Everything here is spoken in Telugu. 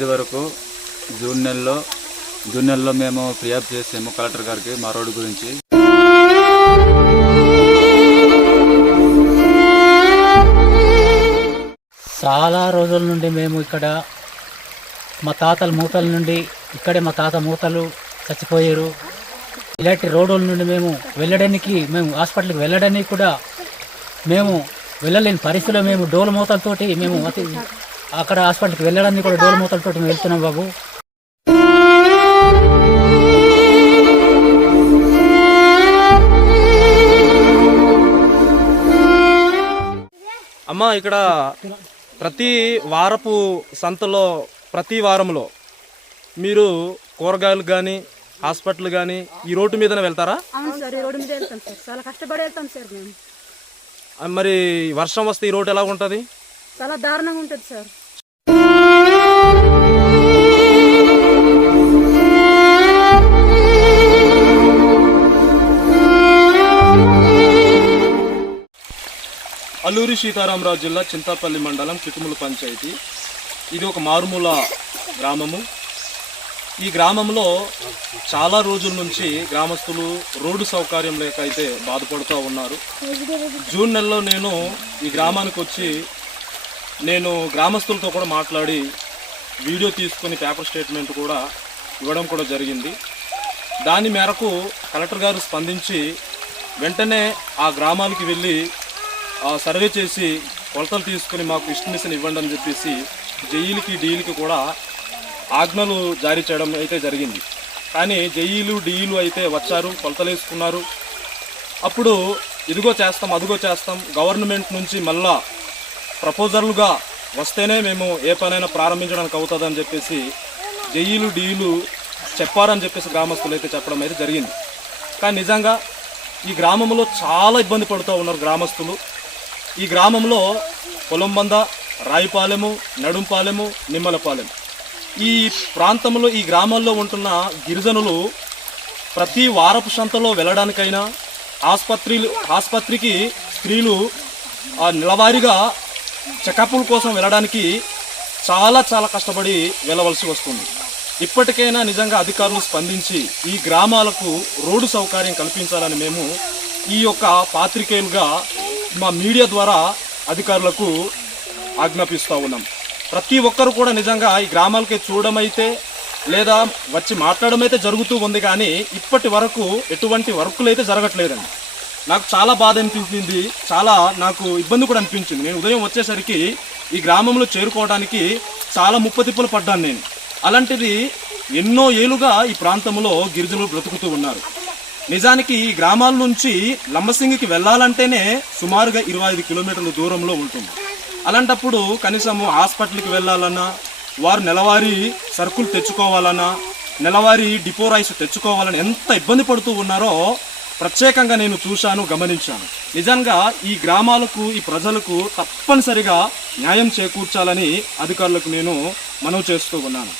9 వరకు జూన్ నెలలో మేము ఫిర్యాదు చేసాము కలెక్టర్ గారికి మా రోడ్డు గురించి. చాలా రోజుల నుండి మేము ఇక్కడ మా తాతల మూతల నుండి ఇక్కడే మా తాత మూతలు చచ్చిపోయారు. ఇలాంటి రోడ్ల నుండి మేము హాస్పిటల్కి వెళ్ళడానికి కూడా మేము వెళ్ళలేని పరిస్థితిలో మేము డోలు మూతలతోటి మేము అక్కడ హాస్పిటల్కి వెళ్ళడానికి కూడా డోలు మూతలతోటి మేము వెళ్తున్నాం బాబు. అమ్మ, ఇక్కడ ప్రతి వారపు సంతలో ప్రతి వారంలో మీరు కూరగాయలు కానీ హాస్పిటల్ కానీ ఈ రోడ్డు మీదనే వెళ్తారా? అవును సార్, ఈ రోడ్డు మీద వెళ్తాం సార్. చాలా కష్టపడి వెళ్తాం సార్ మేము. మరి వర్షం వస్తే ఈ రోడ్డు ఎలా ఉంటుంది? చాలా దారుణంగా ఉంటుంది సార్. అల్లూరి సీతారామరాజు జిల్లా చింతాపల్లి మండలం చిటుముల పంచాయతీ. ఇది ఒక మారుమూల గ్రామము. ఈ గ్రామంలో చాలా రోజుల నుంచి గ్రామస్తులు రోడ్డు సౌకర్యం లేక అయితే బాధపడుతూ ఉన్నారు. జూన్ నెలలో నేను ఈ గ్రామానికి వచ్చి నేను గ్రామస్తులతో కూడా మాట్లాడి వీడియో తీసుకొని పేపర్ స్టేట్మెంట్ కూడా ఇవ్వడం కూడా జరిగింది. దాని మేరకు కలెక్టర్ గారు స్పందించి వెంటనే ఆ గ్రామానికి వెళ్ళి సర్వే చేసి కొలతలు తీసుకుని మాకు ఎస్టిమేషన్ ఇవ్వండి అని చెప్పేసి జేఈలకి డీఈలకి కూడా ఆజ్ఞలు జారీ చేయడం అయితే జరిగింది. కానీ జేఈలు డీఈలు అయితే వచ్చారు, కొలతలు వేసుకున్నారు. అప్పుడు ఇదిగో చేస్తాం అదిగో చేస్తాం, గవర్నమెంట్ నుంచి మళ్ళా ప్రపోజల్గా వస్తేనే మేము ఏ పనైనా ప్రారంభించడానికి అవుతుందని చెప్పేసి జేఈలు డీఈలు చెప్పారని చెప్పేసి గ్రామస్తులు అయితే చెప్పడం అయితే జరిగింది. కానీ నిజంగా ఈ గ్రామంలో చాలా ఇబ్బంది పడుతూ ఉన్నారు గ్రామస్తులు. ఈ గ్రామంలో పొలంబంద, రాయిపాలెము, నడుంపాలెము, నిమ్మలపాలెం ఈ ప్రాంతంలో ఈ గ్రామాల్లో ఉంటున్న గిరిజనులు ప్రతి వారపు సంతలో వెళ్ళడానికైనా ఆసుపత్రికి స్త్రీలు నెలవారీగా చెకప్ల కోసం వెళ్ళడానికి చాలా చాలా కష్టపడి వెళ్ళవలసి వస్తుంది. ఇప్పటికైనా నిజంగా అధికారులు స్పందించి ఈ గ్రామాలకు రోడ్డు సౌకర్యం కల్పించాలని మేము ఈ యొక్క పాత్రికేయులుగా మా మీడియా ద్వారా అధికారులకు ఆజ్ఞాపిస్తూ ఉన్నాం. ప్రతి ఒక్కరు కూడా నిజంగా ఈ గ్రామాలకి చూడడం అయితే లేదా వచ్చి మాట్లాడడం అయితే జరుగుతూ ఉంది. కానీ ఇప్పటి వరకు ఎటువంటి వర్కులు అయితే జరగట్లేదండి. నాకు చాలా బాధ అనిపించింది, చాలా నాకు ఇబ్బంది కూడా అనిపించింది. నేను ఉదయం వచ్చేసరికి ఈ గ్రామంలో చేరుకోవడానికి చాలా ముప్పతిప్పలు పడ్డాను నేను. అలాంటిది ఎన్నో ఏళ్ళుగా ఈ ప్రాంతంలో గిరిజనులు బ్రతుకుతూ ఉన్నారు. నిజానికి ఈ గ్రామాల నుంచి లంబసింగికి వెళ్ళాలంటేనే సుమారుగా 25 కిలోమీటర్ల దూరంలో ఉంటుంది. అలాంటప్పుడు కనీసము హాస్పిటల్కి వెళ్ళాలన్నా, వారు నెలవారీ సరుకులు తెచ్చుకోవాలన్నా, నెలవారీ డిపో రైస్ తెచ్చుకోవాలని ఎంత ఇబ్బంది పడుతూ ఉన్నారో ప్రత్యేకంగా నేను చూశాను, గమనించాను. నిజంగా ఈ గ్రామాలకు ఈ ప్రజలకు తప్పనిసరిగా న్యాయం చేకూర్చాలని అధికారులకు నేను మనవి చేస్తూ ఉన్నాను.